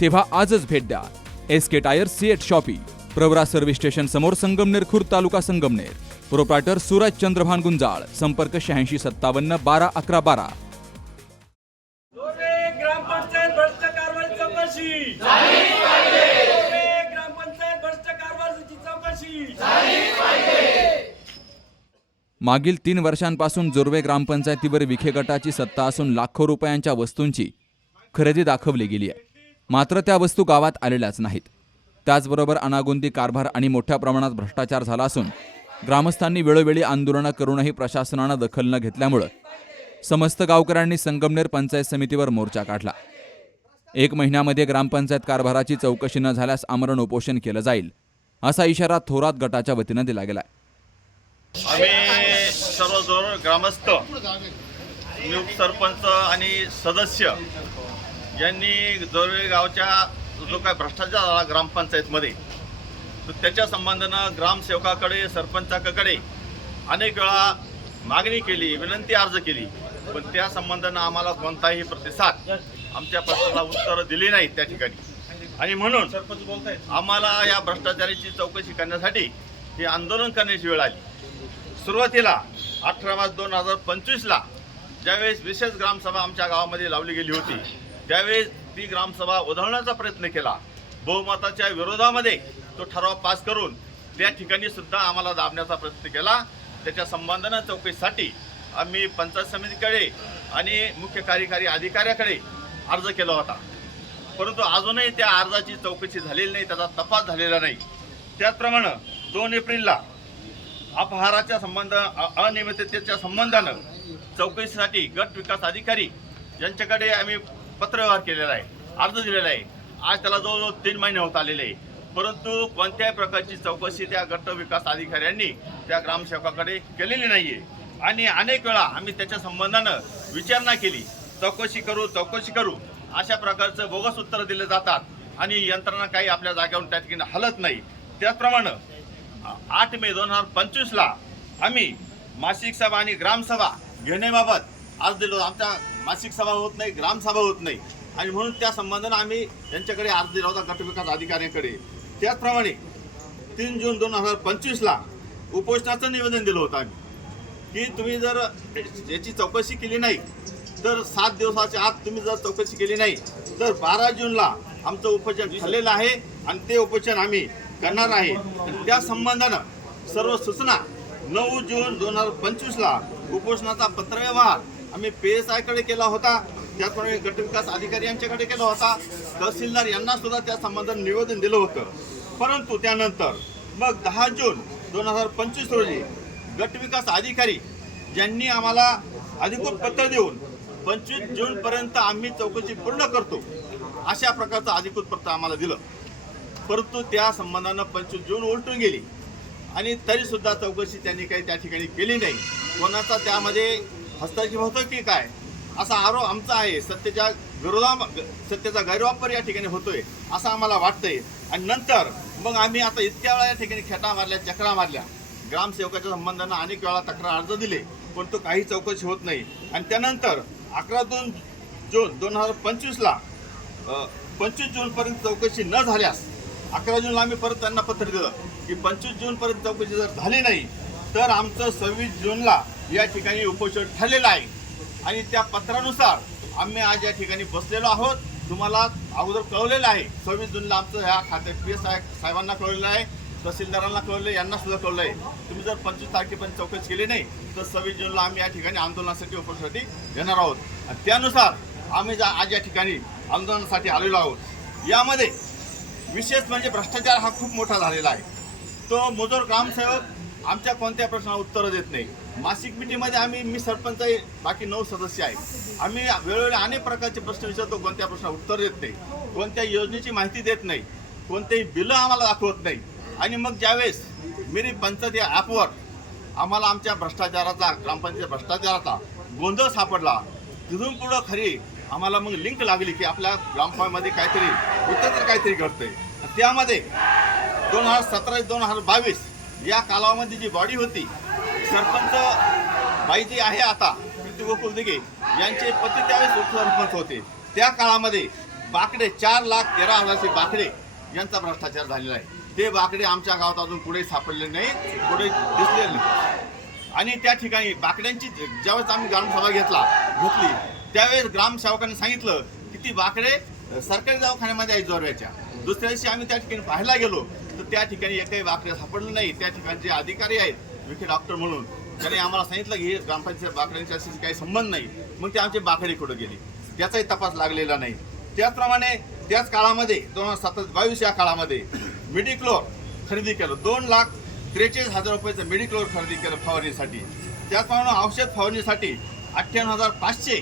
तेव्हा आजच भेट द्या. S K tyre CEAT shoppe Pravara service station समोर संगमनेर खुर्द तालुका संगमनेर. प्रोप्रायटर सूरज चंद्रभान गुंजाळ संपर्क शहाऐंशी सत्तावन्न बारा अकरा बारा. मागील तीन वर्षांपासून जोर्वे ग्रामपंचायतीवर विखे गटाची सत्ता असून लाखो रुपयांच्या वस्तूंची खरेदी दाखवली गेली आहे. मात्र त्या वस्तू गावात आलेल्याच नाहीत. त्याचबरोबर अनागोंदी कारभार आणि मोठ्या प्रमाणात भ्रष्टाचार झाला असून ग्रामस्थांनी वेळोवेळी आंदोलनं करूनही प्रशासनानं दखल न घेतल्यामुळं समस्त गावकऱ्यांनी संगमनेर पंचायत समितीवर मोर्चा काढला. एक महिन्यामध्ये ग्रामपंचायत कारभाराची चौकशी न झाल्यास आमरण उपोषण केलं जाईल असा इशारा थोरात गटाच्या वतीनं दिला गेला आम्ही सर्व ग्रामस्थ सरपंच आणि सदस्य यांनी जोरवे गावच्या जो काय भ्रष्टाचार झाला ग्रामपंचायतमध्ये तर त्याच्या संबंधानं ग्रामसेवकाकडे सरपंचाकडे अनेक वेळा मागणी केली विनंती अर्ज केली. पण त्या संबंधानं आम्हाला कोणताही प्रतिसाद आमच्या प्रश्नाला उत्तर दिली नाहीत त्या ठिकाणी. आणि म्हणून सरपंच आम्हाला या भ्रष्टाचाराची चौकशी करण्यासाठी हे आंदोलन करण्याची वेळ आली. सुरुवातीला अठरा मार्च दोन हजार पंचवीसला ज्यावेळेस विशेष ग्रामसभा आमच्या गावामध्ये लावली गेली होती त्यावेळेस ती ग्रामसभा उधळण्याचा प्रयत्न केला बहुमताच्या विरोधामध्ये तो ठराव पास करून त्या ठिकाणी सुद्धा आम्हाला दाबण्याचा प्रयत्न केला. त्याच्या संबंधानं चौकशीसाठी आम्ही पंचायत समितीकडे आणि मुख्य कार्यकारी अधिकाऱ्याकडे अर्ज केला होता. परंतु अजूनही त्या अर्जाची चौकशी झालेली नाही त्याचा तपास झालेला नाही. त्याचप्रमाणे दोन एप्रिलला अपहाराच्या संबंध अ- अनियमिततेच्या संबंधानं चौकशीसाठी गट विकास अधिकारी यांच्याकडे आम्ही पत्रव्यवहार केलेला आहे अर्ज दिलेला आहे. आज त्याला जवळजवळ तीन महिने होत आलेले आहे. परंतु कोणत्याही प्रकारची चौकशी त्या गट विकास अधिकाऱ्यांनी त्या ग्रामसेवकाकडे केलेली नाही आहे आणि अनेक वेळा आम्ही त्याच्या संबंधानं विचारणा केली चौकशी करू चौकशी करू अशा प्रकारचं बोगस उत्तरं दिले जातात. आणि यंत्रणा काही आपल्या जागेवरून त्या ठिकाणी हलत नाही. त्याचप्रमाणे आठ मे दोन हजार पंचवीसला आम्ही मासिक सभा आणि ग्रामसभा घेण्याबाबत अर्ज दिलो आमच्या मासिक सभा होत नाही ग्रामसभा होत नाही. आणि म्हणून त्या संबंधानं आम्ही त्यांच्याकडे अर्ज दिला होता गटविकास अधिकाऱ्यांकडे. त्याचप्रमाणे तीन जून दोन हजार पंचवीसला उपोषणाचं निवेदन दिलं होतं आम्ही. की तुम्ही जर याची चौकशी केली नाही तर सात दिवसाच्या आत तुम्ही जर चौकशी केली नाही तर बारा जूनला आमचं उपोषण झालेलं आहे आणि ते उपोषण आम्ही करणार आहे. त्या संबंधानं सर्व सूचना नऊ जून दोन हजार पंचवीसला उपोषणाचा पत्रव्यवहार आम्ही पी एस आयकडे केला होता. त्याचप्रमाणे गटविकास अधिकारी यांच्याकडे केला होता. तहसीलदार यांना सुद्धा त्या संबंधात निवेदन दिलं होतं. परंतु त्यानंतर मग दहा जून दोन हजार पंचवीस रोजी गटविकास अधिकारी ज्यांनी आम्हाला अधिकृत पत्र देऊन पंचवीस जूनपर्यंत आम्ही चौकशी पूर्ण करतो अशा प्रकारचं अधिकृत पत्र आम्हाला दिलं. परंतु त्या संबंधानं पंचवीस जून उलटून गेली. आणि तरीसुद्धा चौकशी त्यांनी काही त्या ठिकाणी केली नाही. कोणाचा त्यामध्ये हस्ताची होतो की काय? असा आरोप आमचा आहे. सत्तेच्या विरोधा सत्तेचा गैरवापर या ठिकाणी होतोय असं आम्हाला वाटतंय. आणि नंतर मग आम्ही आता इतक्या वेळा या ठिकाणी खेटा मारल्या चक्रा मारल्या. ग्रामसेवकाच्या संबंधानं अनेक वेळा तक्रार अर्ज दिले परंतु काही चौकशी होत नाही. आणि त्यानंतर अकरा दोन जून दोन हजार पंचवीसला पंचवीस जूनपर्यंत चौकशी न झाल्यास अकरा जूनला आम्ही परत त्यांना पत्र दिलं की पंचवीस जूनपर्यंत चौकशी जर झाली नाही तर आमचं सव्वीस जूनला या ठिकाणी उपोषण ठरलेलं आहे. आणि त्या पत्रानुसार आम्ही आज या ठिकाणी बसलेलो आहोत. तुम्हाला अगोदर कळवलेलं आहे. सव्वीस जूनला आमचं ह्या खाते पी एस साहेबांना कळवलेलं आहे. तहसीलदारांना कळवलं यांना सुद्धा कळलं आहे तुम्ही जर पंचवीस तारखेपर्यंत चौकशी केली नाही तर सव्वीस जूनला आम्ही या ठिकाणी आंदोलनासाठी उपोषणासाठी येणार आहोत. आणि त्यानुसार आम्ही जा आज या ठिकाणी आंदोलनासाठी आलेलो आहोत. यामध्ये विशेष म्हणजे भ्रष्टाचार हा खूप मोठा झालेला आहे. तो मुजोर ग्रामसेवक आमच्या कोणत्या प्रश्नाला उत्तरं देत नाही. मासिक मिटिंगमध्ये आम्ही मी सरपंच आहे बाकी नऊ सदस्य आहे. आम्ही वेळोवेळी अनेक प्रकारचे प्रश्न विचारतो कोणत्या प्रश्नाला उत्तर देत नाही. कोणत्या योजनेची माहिती देत नाही. कोणतेही बिलं आम्हाला दाखवत नाही. आणि मग ज्यावेळेस मिरी पंचायत या ॲपवर आम्हाला आमच्या भ्रष्टाचाराचा ग्रामपंचायत भ्रष्टाचाराचा गोंधळ सापडला तिथून पुढं खरी आम्हाला मग लिंक लागली की आपल्या ग्रामपंचायतमध्ये काहीतरी कुठं काहीतरी घडतंय. त्यामध्ये दोन हजार सतरा दोन हजार बावीस या कालावमध्ये जी बॉडी होती सरपंच बाई जी आहे आता प्रीती गोकुल दिघे यांचे पती त्यावेळेस उपसरपंच होते. त्या काळामध्ये बाकडे चार लाख तेरा हजारचे बाकडे यांचा भ्रष्टाचार झालेला आहे. ते बाकडे आमच्या गावात अजून पुढे सापडले नाही पुढे दिसले नाही. आणि त्या ठिकाणी बाकड्यांची ज्यावेळेस आम्ही ग्रामसभा घेतला घेतली त्यावेळेस ग्रामसेवकांनी सांगितलं की ती बाकडे सरकारी दवाखान्यामध्ये आहेत जोरव्याच्या दुसऱ्या दिवशी आम्ही त्या ठिकाणी पाहायला गेलो तर त्या ठिकाणी एकही बाकडे सापडलं नाही. त्या ठिकाणचे अधिकारी आहेत विखे डॉक्टर म्हणून त्याने आम्हाला सांगितलं की हे ग्रामपंचायत बाकड्यांच्या अशी काही संबंध नाही. मग ते आमचे बाकडे कुठं गेली? त्याचाही तपास लागलेला नाही. त्याचप्रमाणे त्याच काळामध्ये दोन हजार सतत बावीस या काळामध्ये मेडिक्लोर खरेदी केलं. दोन लाख त्रेचाळीस हजार रुपयाचं मेडिक्लोर खरेदी केलं फवारणीसाठी. त्याचप्रमाणे औषध फवारणीसाठी अठ्ठ्याण्णव हजार पाचशे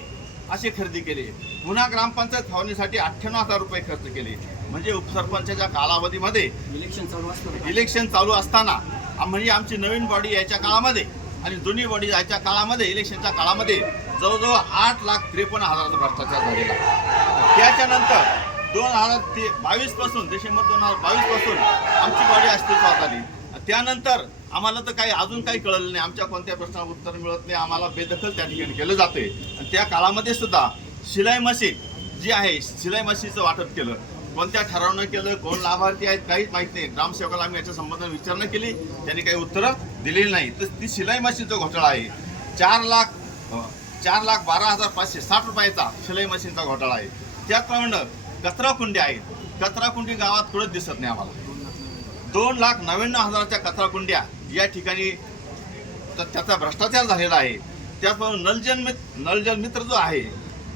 अशी खरेदी केली. पुन्हा ग्रामपंचायत फवारणीसाठी अठ्ठ्याण्णव हजार रुपये खर्च केले. म्हणजे उपसरपंचाच्या कालावधीमध्ये इलेक्शन चालू असतं इलेक्शन चालू असताना म्हणजे आमची नवीन बॉडी यायच्या काळामध्ये आणि जुनी बॉडी यायच्या काळामध्ये इलेक्शनच्या काळामध्ये जवळजवळ आठ लाख त्रेपन्न हजाराचा भ्रष्टाचार झालेला. त्याच्यानंतर दोन हजार ते बावीसपासून डिसेंबर दोन हजार बावीसपासून आमची बॉडी अस्तित्वात आली. त्यानंतर आम्हाला तर काही अजून काही कळलं नाही. आमच्या कोणत्या प्रश्नाला उत्तर मिळत नाही. आम्हाला बेदखल त्या ठिकाणी केलं जाते आणि त्या काळामध्ये सुद्धा शिलाई मशीन जी आहे शिलाई मशीनचं वाटप केलं. कोणत्या ठरावनं केलं कोण लाभार्थी आहेत काहीच माहीत नाही. ग्रामसेवकाला आम्ही याच्या संबंधात विचारणा केली. त्यांनी काही उत्तरं दिलेली नाही. तर ती शिलाई मशीनचा घोटाळा आहे. चार लाख चार लाख बारा हजार पाचशे साठ रुपयाचा शिलाई मशीनचा घोटाळा आहे. त्याचप्रमाणे कचरा कुंडी आहेत. कचरा कुंडी गावात कुठंच दिसत नाही आम्हाला. दोन लाख नव्याण्णव हजाराच्या कचरा कुंड्या या ठिकाणी तर त्याचा भ्रष्टाचार झालेला आहे. त्याचप्रमाणे नलजल मित्र नलजल मित्र जो आहे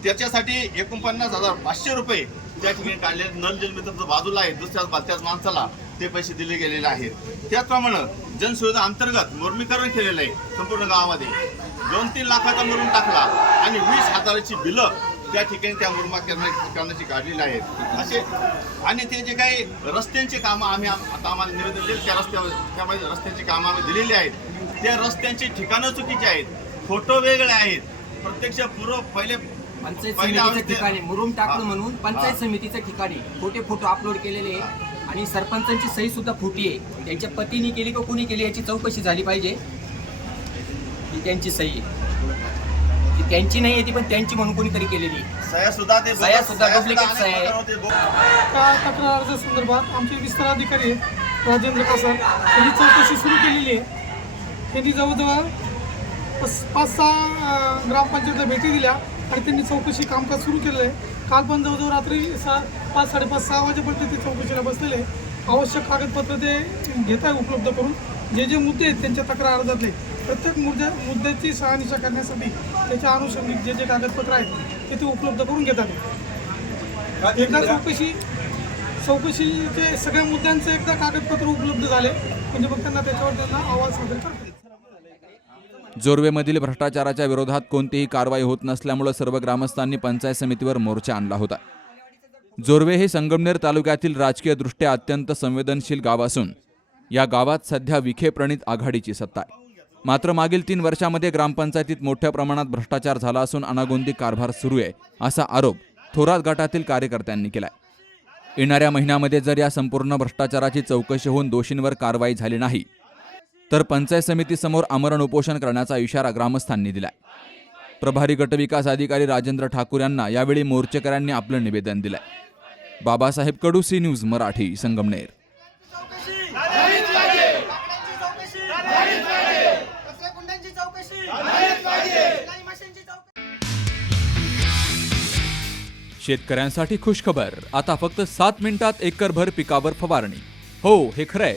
त्याच्यासाठी एकोणपन्नास हजार पाचशे रुपये त्या ठिकाणी काढले नलजल मित्रचं बाजूला आहे दुसऱ्या त्याच माणसाला ते पैसे दिले गेलेले आहेत. त्याचप्रमाणे जनसुविधा अंतर्गत मुर्मीकरण केलेलं आहे संपूर्ण गावामध्ये. दोन तीन लाखाचा मुरुम टाकला आणि वीस हजाराची बिलं त्या ठिकाणी त्या मुरमा करण्या- करण्याची काढलेली आहेत. असे आणि ते जे काही रस्त्यांची कामं आम्ही आता आम्हाला निवेदन दिले त्या रस्त्यावर त्यामध्ये रस्त्यांची कामं आम्ही दिलेली आहेत. त्या रस्त्यांची ठिकाणं चुकीची आहेत. फोटो वेगळे आहेत. प्रत्यक्ष पूर्व पहिले पंचायत समितीच्या ठिकाणी मुरुम टाकलं. म्हणून पंचायत. समितीच्या ठिकाणी खोटे फोटो अपलोड केलेले आहे. आणि सरपंचांची सही सुद्धा खोटी आहे. त्यांच्या पतीने केली का कोणी केली याची चौकशी झाली पाहिजे. ही त्यांची सही आहे. ती त्यांची नाही आहे ती पण त्यांची म्हणून कोणीतरी केलेली आहे. सह्या सुद्धा ते सह्या सुद्धा आहे. तक्रार अर्जा संदर्भात? आमचे विस्तार अधिकारी राजेंद्र प्रसाद. यांनी चौकशी सुरू केलेली आहे. त्यांनी जवळजवळ पस- पाच सहा ग्रामपंचायतला भेटी दिल्या. आणि त्यांनी चौकशी कामकाज सुरू केलेलं आहे. काल पण जवळजवळ रात्री सहा पाच साडेपाच सहा वाजेपर्यंत ते चौकशीला बसलेले आवश्यक कागदपत्र ते घेत आहे उपलब्ध करून. जे जे मुद्दे आहेत त्यांच्या तक्रार अर्जातले प्रत्येक मुद्द्या मुद्द्याची शहानिशा करण्यासाठी त्याच्या अनुषंगिक जे जे कागदपत्र आहेत ते ते उपलब्ध करून घेतात एकदा चौकशी चौकशीचे सगळ्या मुद्द्यांचे एकदा कागदपत्र उपलब्ध झाले म्हणजे मग त्यांना त्याच्यावर त्यांना आवाज सादर करता जोर्वेमधील भ्रष्टाचाराच्या विरोधात कोणतीही कारवाई होत नसल्यामुळे सर्व ग्रामस्थांनी पंचायत समितीवर मोर्चा आणला होता. जोर्वे हे संगमनेर तालुक्यातील राजकीयदृष्ट्या अत्यंत संवेदनशील गाव असून या गावात सध्या विखे प्रणित आघाडीची सत्ता आहे. मात्र मागील तीन वर्षामध्ये ग्रामपंचायतीत मोठ्या प्रमाणात भ्रष्टाचार झाला असून अनागोंदी कारभार सुरू आहे असा आरोप थोरात गटातील कार्यकर्त्यांनी केलाय. येणाऱ्या महिन्यामध्ये जर या संपूर्ण भ्रष्टाचाराची चौकशी होऊन दोषींवर कारवाई झाली नाही तर पंचायत समितीसमोर आमरण उपोषण करण्याचा इशारा ग्रामस्थांनी दिलाय. प्रभारी गटविकास अधिकारी राजेंद्र ठाकूर यांना यावेळी मोर्चेकऱ्यांनी आपलं निवेदन दिलंय. Babasaheb Kadu C news Marathi Sangamner. शेतकऱ्यांसाठी खुशखबर. आता फक्त सात मिनिटात एकरभर पिकावर फवारणी. हो हे खरंय.